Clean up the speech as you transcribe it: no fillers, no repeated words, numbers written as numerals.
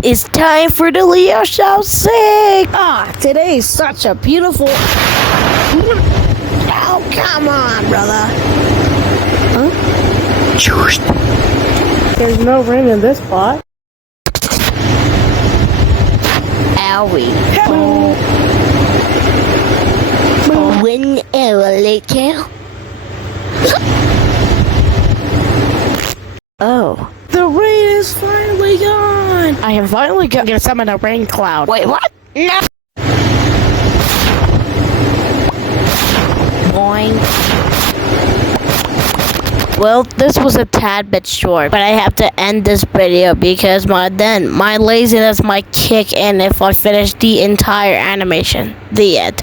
It's time for the Leo Show 6! Today is such a beautiful... Oh, come on, brother. Huh? There's no rain in this spot. Owie. When later. Oh. The rain is finally gone! I am finally gonna summon a rain cloud. Wait, what? No! Boing. Well, this was a tad bit short, but I have to end this video because my laziness might kick in if I finish the entire animation. The end.